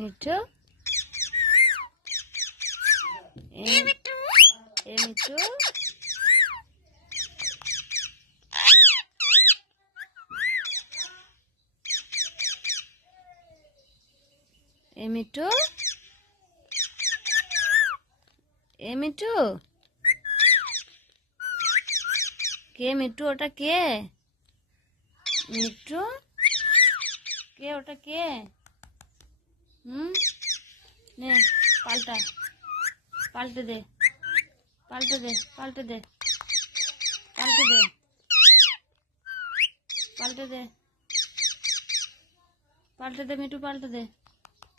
মিঠু মিঠু মিঠু মিঠু মিঠু কে মিঠু ওটা কে মিঠু কে ওটা কে নে পাল্টা পাল্টে দে পাল্টে দে পাল্টে দে পাল্টে দে পাল্টে দে পাল্টে দে মিঠু পাল্টে দে।